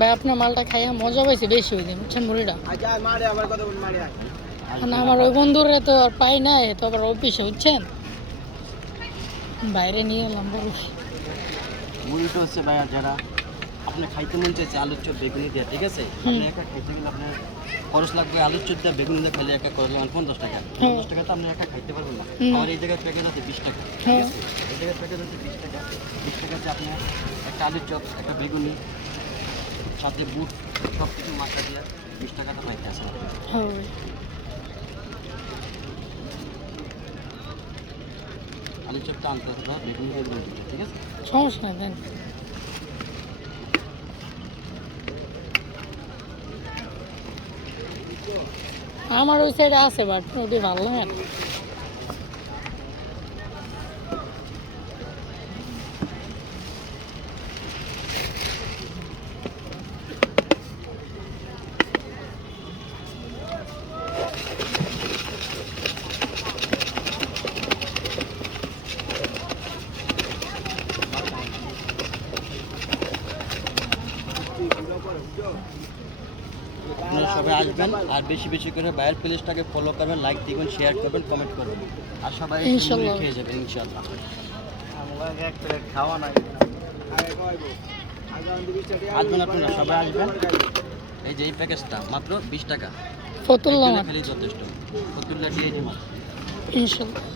ভাই আপনার মালটা খাইয়া মজা পাইছে বেশি হয়েছে বুঝছেন মুড়িটা। আমার ওই বন্ধুরা তো আর পাই নাই, তো আবার অফিসে বুঝছেন বাইরে নিয়ে এলাম বড় মুড়িটা হচ্ছে ভাইয়া যারা আপনার খাইতে মন চাইছে আলুর চপ বেগুনি দিয়ে, ঠিক আছে? আপনি একা খাইতে গেলে আপনার খরচ লাগবে আলুর চপ দিয়ে বেগুনি দিয়ে খাইলে একা খরচ লাগবে 50 টাকা। 50 টাকা তো আপনি একা খাইতে পারবেন না। আমার এই জায়গায় প্যাকেজ আছে 20 টাকা, ঠিক আছে? এই জায়গায় প্যাকেজ আছে 20 টাকা। 20 টাকাতে আপনি একটা আলুর চপ, একটা বেগুনি, সাথে বুট সব কিছু মাথা দিয়ে 20 টাকাটা পাইতে আসেন। আলুর চপটা আনতে হবে, বেগুনি দিয়ে ঠিক আছে? সমস্যা নেই। আমার ওই সাইডে আছে বাট ওটি ভালো লাগে না। আপনারা সবাই আসবেন আর বেশি বেশি করে ভাইয়ের পেজটাকে ফলো করবেন, লাইক দিবেন, শেয়ার করবেন, কমেন্ট করবেন আর সবাই ইনশাআল্লাহ খেয়ে যাবেন ইনশাআল্লাহ। আসবেন আপনারা সবাই আসবেন। এই যে এই প্যাকেজটা মাত্র 20 টাকা, ফতুল্লা খালি যথেষ্ট। ফতুল্লা দিয়ে যে মাত্র ইনশাআল্লাহ।